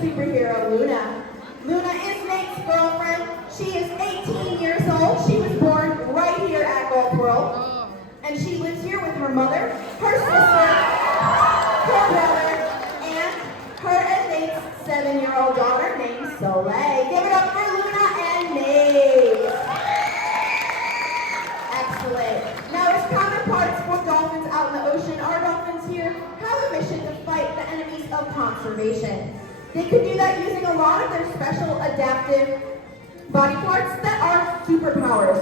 superhero, Luna. Luna is Nate's girlfriend. She is 18 years old. She was born right here at Gulf World. And she lives here with her mother, her sister, her brother, and her and Nate's 7-year-old daughter named Soleil. Give it up for Luna and Nate. Excellent. Now, as counterparts for dolphins out in the ocean, our dolphins here have a mission to fight the enemies of conservation. They could do that using a lot of their special adaptive body parts that are superpowers.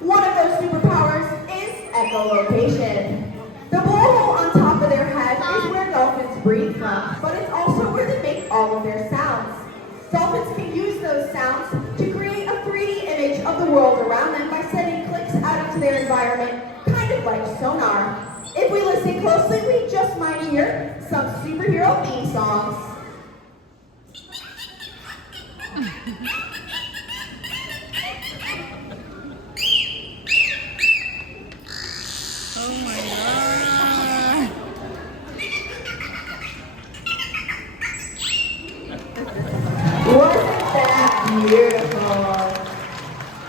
One of those superpowers is echolocation. The blowhole on top of their head is where dolphins breathe from, but it's also where they make all of their sounds. Dolphins can use those sounds to create a 3D image of the world around them by sending clicks out into their environment, kind of like sonar. If we listen closely, we just might hear some superhero theme songs. Oh my god. Wasn't that beautiful?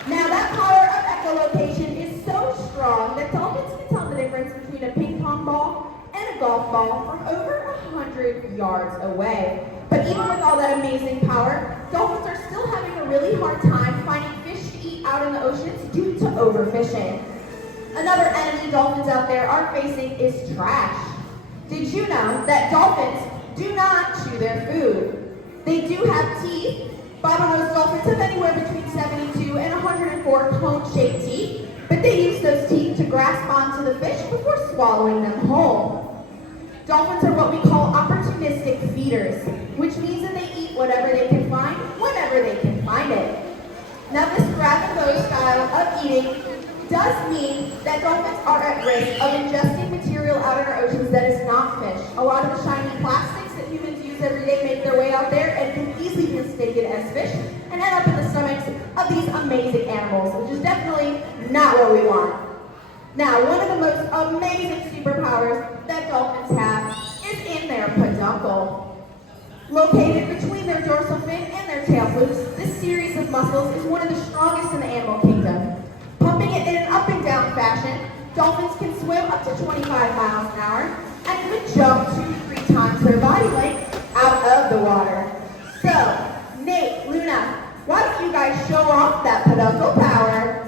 Now that power of echolocation is so strong that dolphins can tell the difference between a ping pong ball and a golf ball from over 100 yards away. But even with all that amazing power, dolphins are still having a really hard time finding fish to eat out in the oceans due to overfishing. Another enemy dolphins out there are facing is trash. Did you know that dolphins do not chew their food? They do have teeth. Bottlenose dolphins have anywhere between 72 and 104 cone-shaped teeth, but they use those teeth to grasp onto the fish before swallowing them whole. Dolphins are what we call opportunistic feeders, which means that they eat whatever they can find, whenever they can find it. Now this grab-and-go style of eating does mean that dolphins are at risk of ingesting material out in our oceans that is not fish. A lot of the shiny plastics that humans use every day make their way out there and can easily be mistaken as fish and end up in the stomachs of these amazing animals, which is definitely not what we want. Now, one of the most amazing superpowers that dolphins have is in their peduncle. Located between their dorsal fin and their tail flukes, this series of muscles is one of the strongest in the animal kingdom. Pumping it in an up and down fashion, dolphins can swim up to 25 miles an hour and even jump 2 to 3 times their body length out of the water. So, Nate, Luna, why don't you guys show off that peduncle power?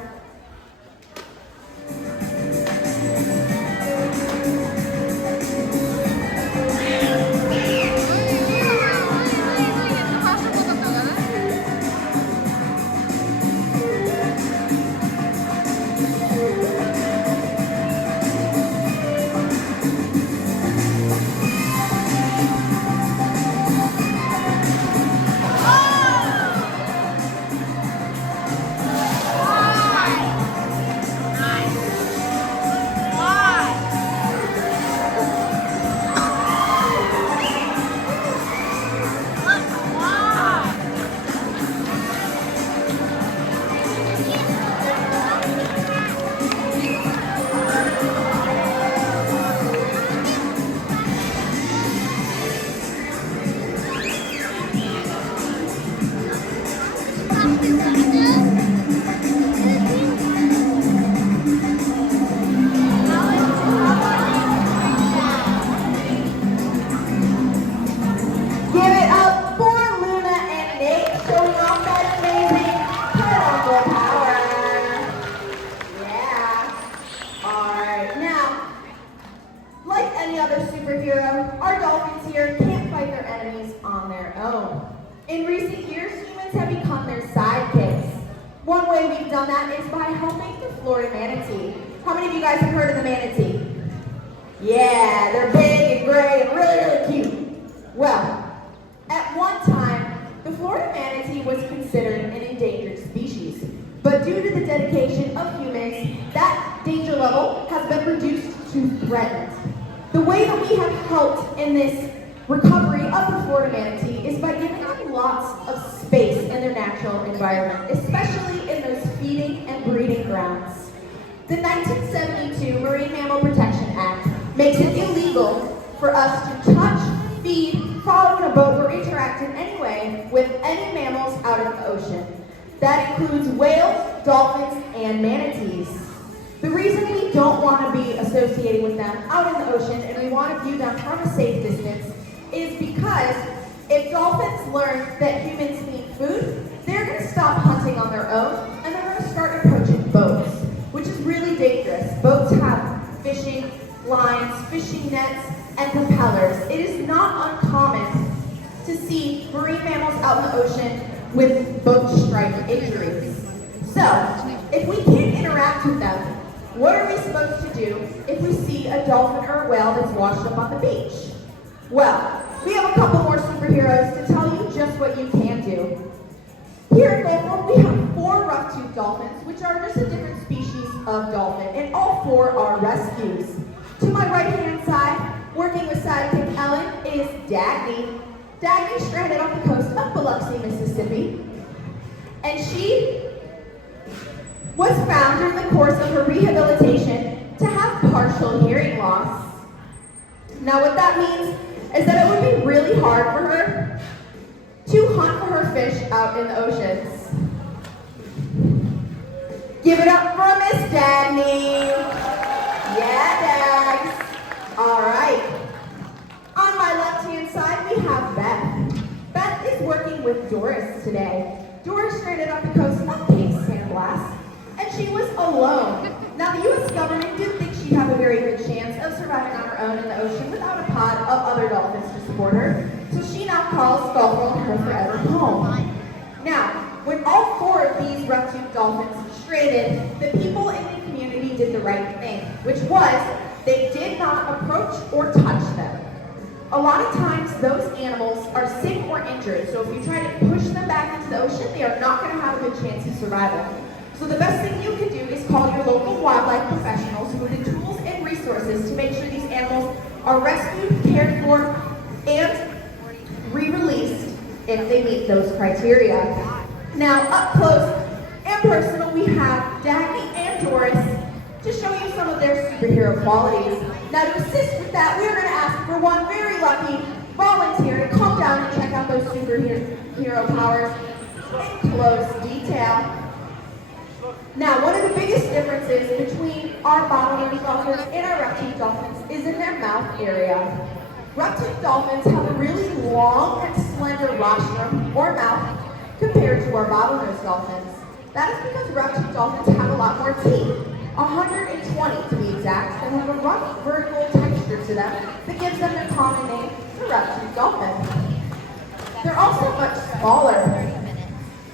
Superhero, our dolphins here can't fight their enemies on their own. In recent years, humans have become their sidekicks. One way we've done that is by helping the Florida manatee. How many of you guys have heard of the manatee? Yeah, they're big and gray and really, really cute. Well, at one time, the Florida manatee was considered an endangered species. But due to the dedication of humans, that danger level has been reduced to threatened. The way that we have helped in this recovery of the Florida manatee is by giving them lots of space in their natural environment, especially in those feeding and breeding grounds. The 1972 Marine Mammal Protection Act makes it illegal for us to touch, feed, follow in a boat, or interact in any way with any mammals out in the ocean. That includes whales, dolphins, and manatees. The reason we don't want to be associating with them out in the ocean and we want to view them from a safe distance is because if dolphins learn that humans need food, they're going to stop hunting on their own and they're going to start approaching boats, which is really dangerous. Boats have fishing lines, fishing nets, and propellers. It is not uncommon to see marine mammals out in the ocean with boat strike injuries. So, if we can't interact with them, what are we supposed to do if we see a dolphin or a whale that's washed up on the beach? Well, we have a couple more superheroes to tell you just what you can do. Here at Dolphin, we have 4 rough-toothed dolphins, which are just a different species of dolphin, and all 4 are rescues. To my right-hand side, working with sidekick Ellen, is Dagny. Dagny stranded off the coast of Biloxi, Mississippi, and she was found during the course of her rehabilitation to have partial hearing loss. Now what that means is that it would be really hard for her to hunt for her fish out in the oceans. Give it up for Miss Dagny. Yeah, Dags. All right. On my left-hand side, we have Beth. Beth is working with Doris today. Doris stranded off the coast of Cape San Blas, and she was alone. Now, the U.S. government didn't think she'd have a very good chance of surviving on her own in the ocean without a pod of other dolphins to support her, so she now calls Gulf World her forever home. Now, when all 4 of these rough-toothed dolphins stranded, the people in the community did the right thing, which was they did not approach or touch them. A lot of times, those animals are sick or injured, so if you try to push them back into the ocean, they are not going to have a good chance of survival. So the best thing you can do is call your local wildlife professionals who have the tools and resources to make sure these animals are rescued, cared for, and re-released if they meet those criteria. Now, up close and personal, we have Dagny and Doris to show you some of their superhero qualities. Now, to assist with that, we're going to ask for one very lucky volunteer to come down and check out those superhero powers in close detail. Now, one of the biggest differences between our bottlenose dolphins and our rough-toothed dolphins is in their mouth area. Rough-toothed dolphins have a really long and slender rostrum or mouth compared to our bottlenose dolphins. That is because rough-toothed dolphins have a lot more teeth, 120 to be exact, and have a rough vertical texture to them that gives them their common name, the rough-toothed dolphin. They're also much smaller.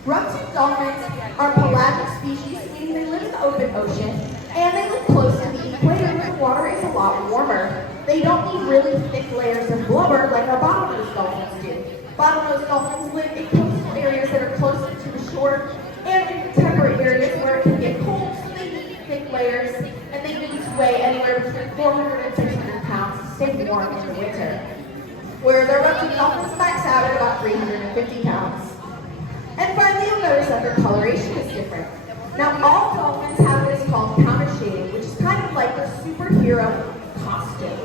Rough-toothed dolphins are pelagic species, meaning they live in the open ocean, and they live close to the equator where the water is a lot warmer. They don't need really thick layers of blubber like our bottlenose dolphins do. Bottlenose dolphins live in coastal areas that are closer to the shore and in temperate areas where it can get cold, so they need thick layers, and they need to weigh anywhere between 400 and 600 pounds to stay warm in the winter. Whereas our rough-toothed dolphins max out at about 350 pounds. And finally, you'll notice that their coloration is different. Now, all dolphins have what is called counter shading, which is kind of like their superhero costume.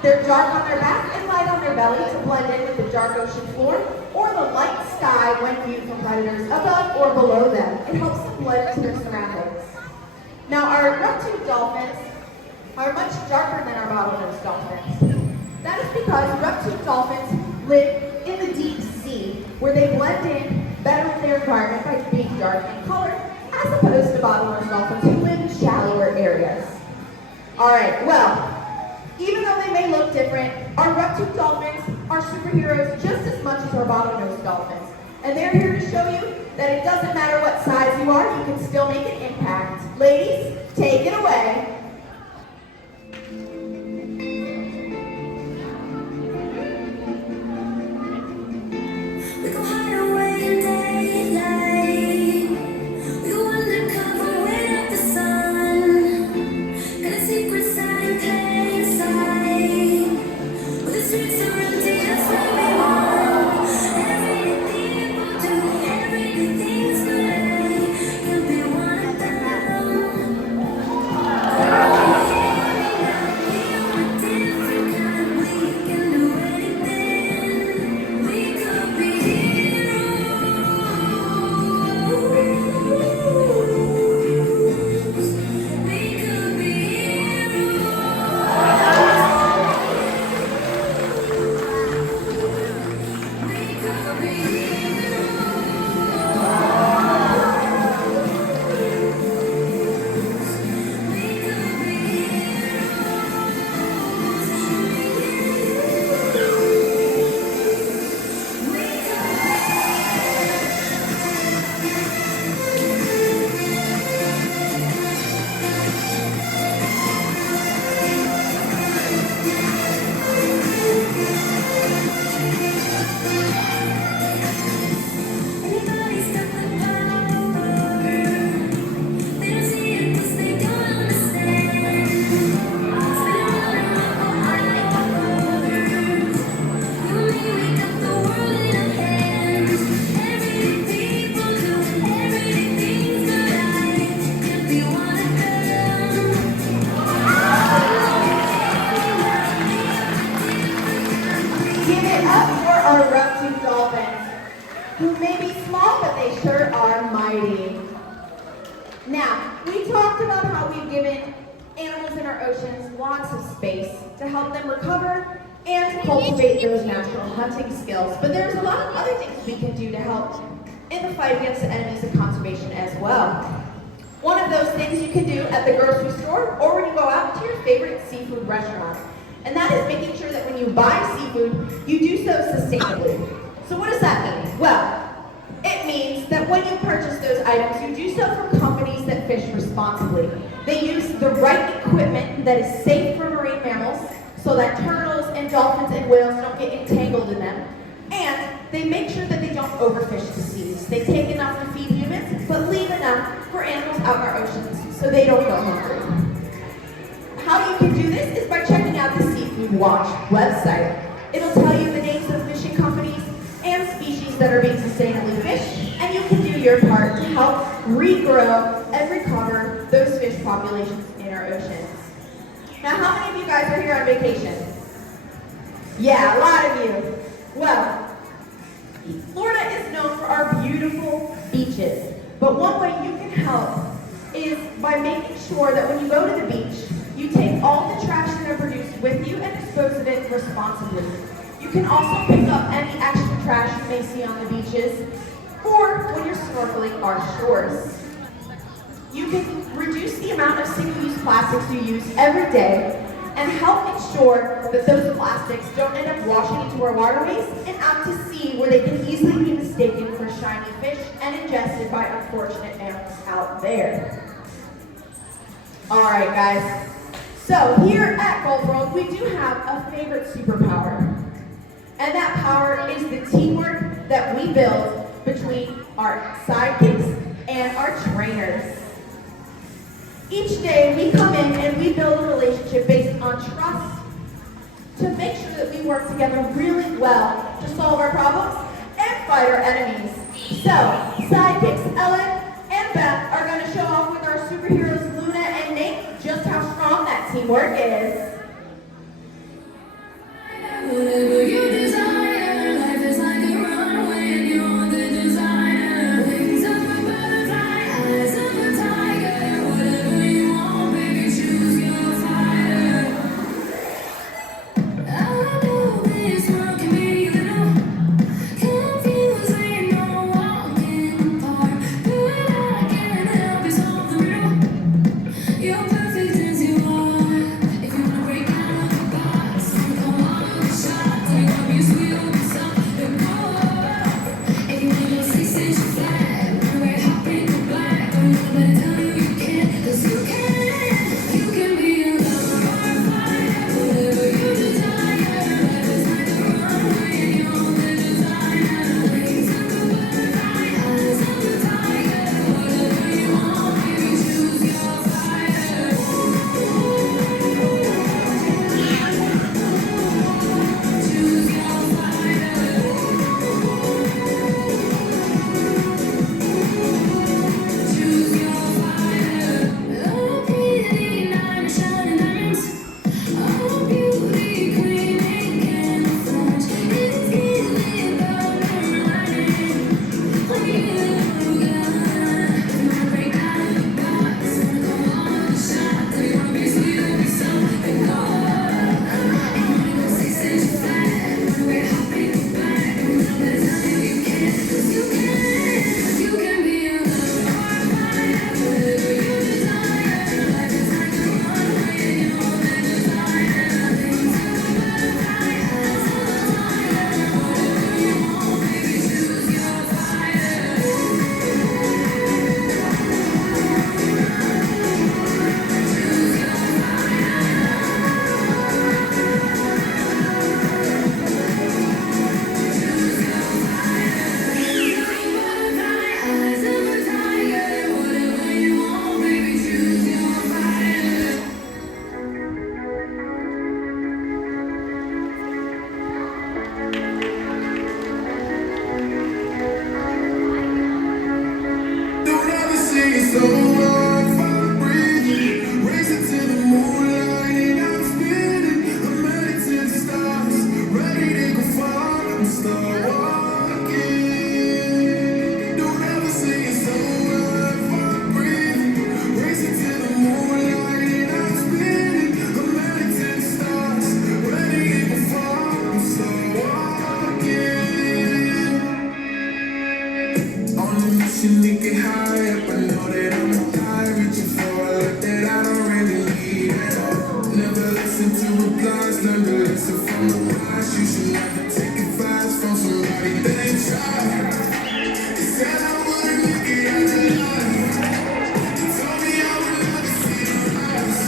They're dark on their back and light on their belly to blend in with the dark ocean floor or the light sky when viewed from predators above or below them. It helps them blend into their surroundings. Now, our rough-toothed dolphins are much darker than our bottlenose dolphins. That is because rough-toothed dolphins live in the deep sea, where they blend in better with their environment by being dark in color, as opposed to bottlenose dolphins who live in shallower areas. Alright, well, even though they may look different, our rough-toothed dolphins are superheroes just as much as our bottlenose dolphins. And they're here to show you that it doesn't matter what size you are, you can still make an impact. Ladies, take it away. our rough-toothed dolphins, who may be small, but they sure are mighty. Now, we talked about how we've given animals in our oceans lots of space to help them recover and cultivate those natural hunting skills. But there's a lot of other things we can do to help in the fight against the enemies of conservation as well. One of those things you can do at the grocery store or when you go out to your favorite seafood restaurant. And that is making sure that when you buy seafood, you do so sustainably. So what does that mean? Well, it means that when you purchase those items, you do so from companies that fish responsibly. They use the right equipment that is safe for marine mammals so that turtles and dolphins and whales don't get entangled in them. And they make sure that they don't overfish the seas. They take enough to feed humans, but leave enough for animals out in our oceans so they don't go hungry. How you can do this is by checking out the Seafood Watch website. It'll tell you the names of fishing companies and species that are being sustainably fished, and you can do your part to help regrow and recover those fish populations in our oceans. Now, how many of you guys are here on vacation? Yeah, a lot of you. Well, Florida is known for our beautiful beaches, but one way you can help is by making sure that when you go to the beach, you take all the trash that are produced with you and dispose of it responsibly. You can also pick up any extra trash you may see on the beaches or when you're snorkeling our shores. You can reduce the amount of single-use plastics you use every day and help ensure that those plastics don't end up washing into our waterways and out to sea where they can easily be mistaken for shiny fish and ingested by unfortunate animals out there. All right, guys. So here at Gulf World, we do have a favorite superpower. And that power is the teamwork that we build between our sidekicks and our trainers. Each day we come in and we build a relationship based on trust to make sure that we work together really well to solve our problems and fight our enemies. So, sidekicks Ellen and Beth are going to show off with our superheroes Luna and Nate just how strong that teamwork is. Whatever you desire, life is like a runway and you're the designer. Wings of a butterfly, eyes of a tiger. Whatever you want, baby, choose your fighter. I know this world can be a little confusing, no walking apart, but I can't help but solve the riddle. You're perfect as you are. If you wanna break out of the box, come on, shot, take off your start walking. Don't ever say it's over if I'm breathing. Racing to the moonlight and I'm spinning. I'm headed to the stars, ready to fall. I'm start walking. On a mission to get high up, I know that I'ma die. Reaching for a life that I don't really need at all. Never listen to replies, learn to listen from the wise. You should never take advice from somebody that ain't tried. They said I wouldn't make it out alive. They told me I would never see the rise.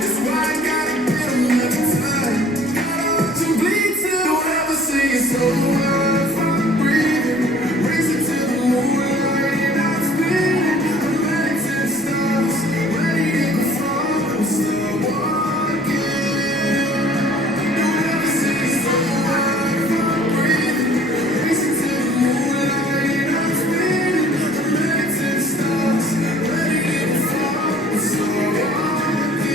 That's why I gotta get them every time. Gotta watch them bleed till don't ever say it's over if I'm breathing. Racing to the moonlight and I'm spinning. I'm headed to the stars, ready to go far. I'm still walking. Don't ever say it's over if I'm breathing. Racing to the moonlight and I'm spinning. I'm headed to the stars, ready to go far. I'm still walking.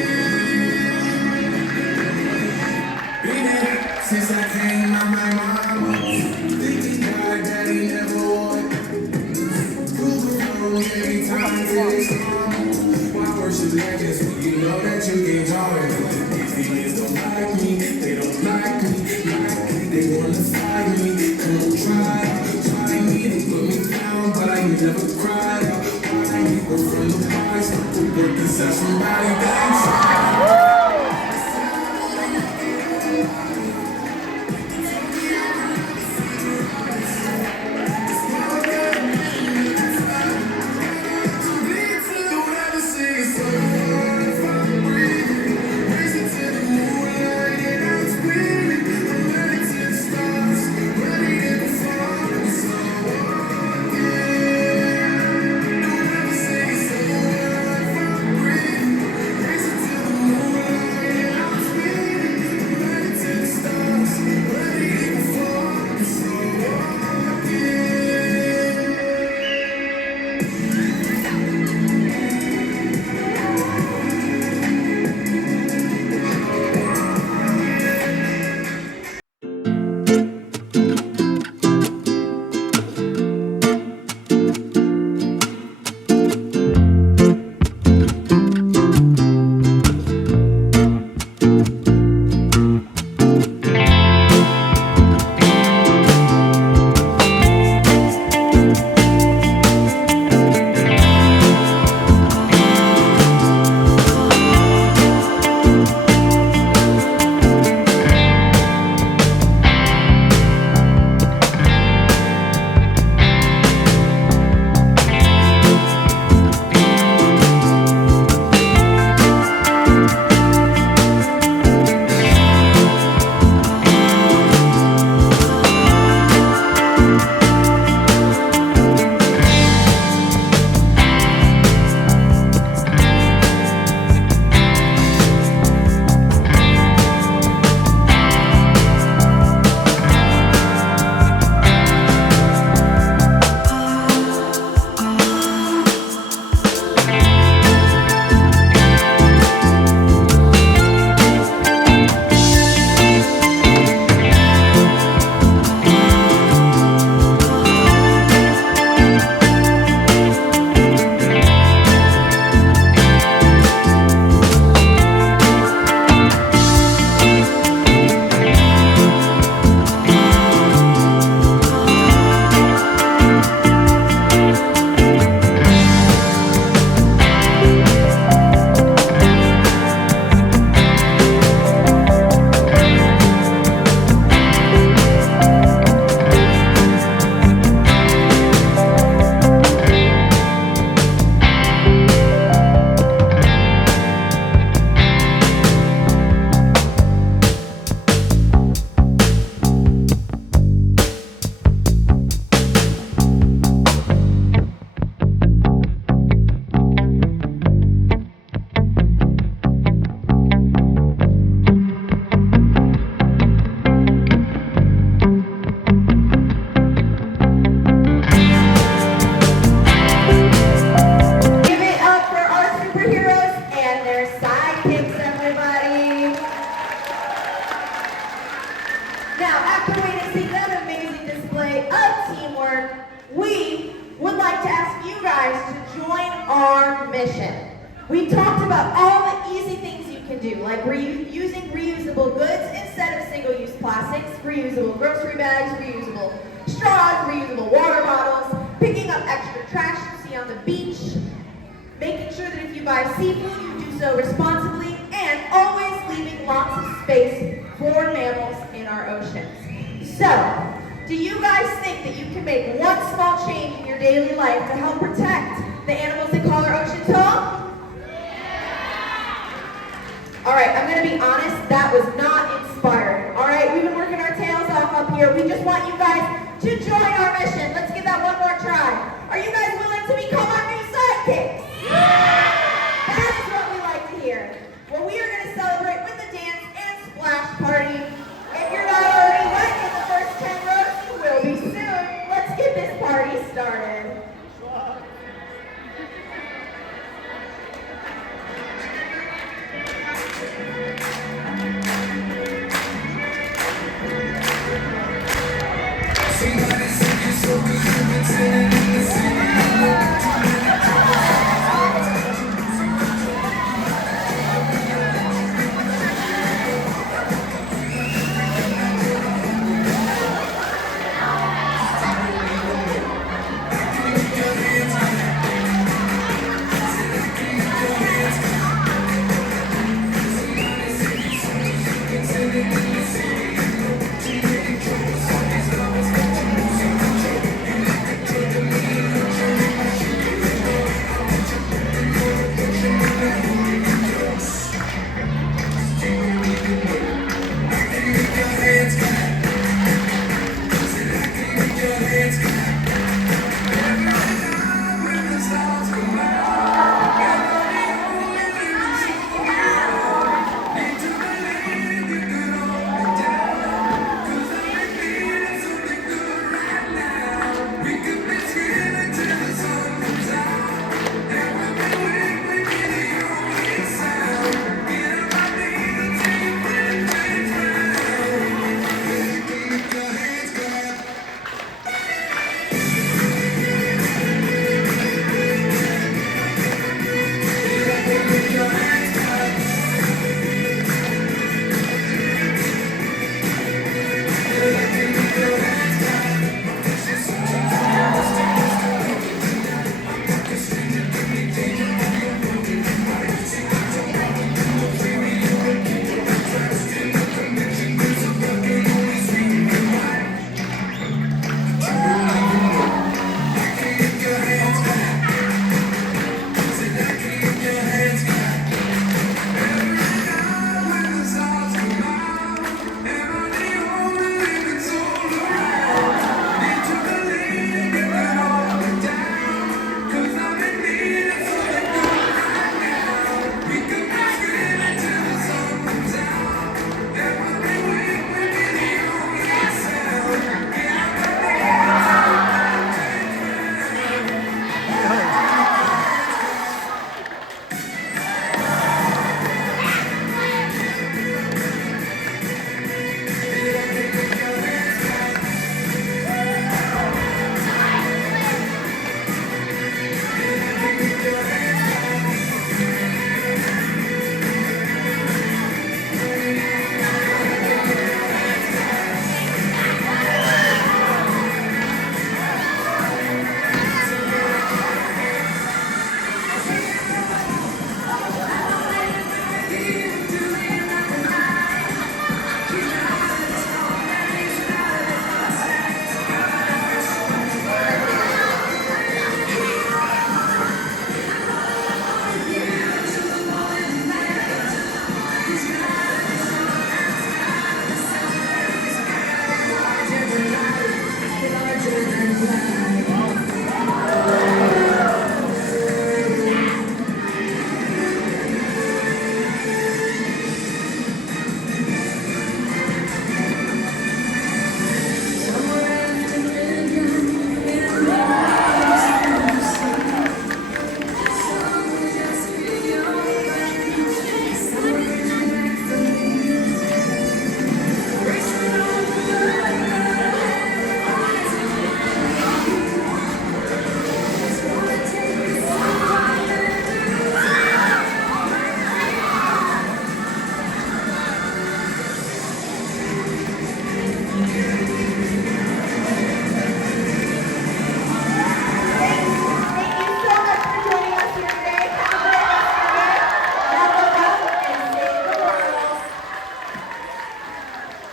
Been it since I came out my mama. Thinking God daddy never would. Google wrong every time till it's wrong. Why worship legends when you know that you can join? These demons don't like me, they don't like me, they wanna fight me. Come on, try me, they put me down, but I ain't never cried out. Why people from the wise, the work inside somebody that ain't tried. Don't ever say it's over if I'm breathing. Racing to the moonlight and I'm spinning. I'm headed to the stars, ready to go far. I'm start walking. Don't ever say it's over if I'm breathing. we would like to ask you guys to join our mission. We talked about all the easy things you can do, like using reusable goods instead of single-use plastics, reusable grocery bags, reusable straws, reusable water bottles, picking up extra trash you see on the beach, making sure that if you buy seafood, you do so responsibly, and always leaving lots of space for mammals in our oceans. So, do you guys think that you can make one small change in your daily life to help protect the animals that call our oceans home? All right, I'm going to be honest, that was not inspiring. All right, we've been working our tails off up here. We just want you guys to join our mission. Let's give that one more try. Are you guys willing to become our new sidekicks? That is what we like to hear. Well, we are going to celebrate with a dance and splash party. If you're not already wet in the first 10 rows, you will be soon. Let's get this party started. Sing